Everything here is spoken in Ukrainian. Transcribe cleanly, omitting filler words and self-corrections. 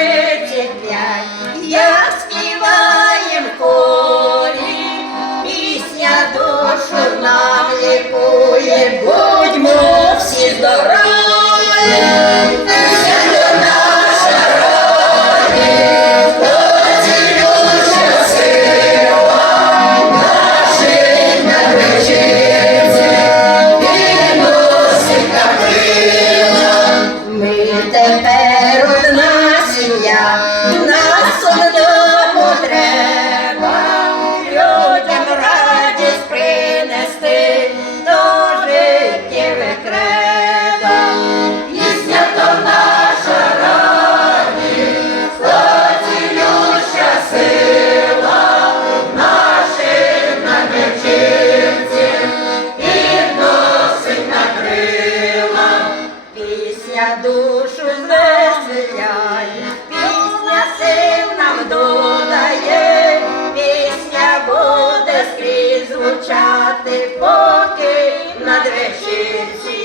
35, як співаєм в хорі, пісня душу нам лікує, будьмо всі здорові. Пісня наша родина, поцілюща сила, наших надвечірців підносить на крила. Ми тепер одна сім'я, нас одному треба людям радість принести до життєвих кредо. Пісня то наша радість, поцілюща сила, наших надвечірців підносить на крила. Пісня душу звеселяє, пісня сил нам додає, пісня буде скрізь звучати, поки надвечірці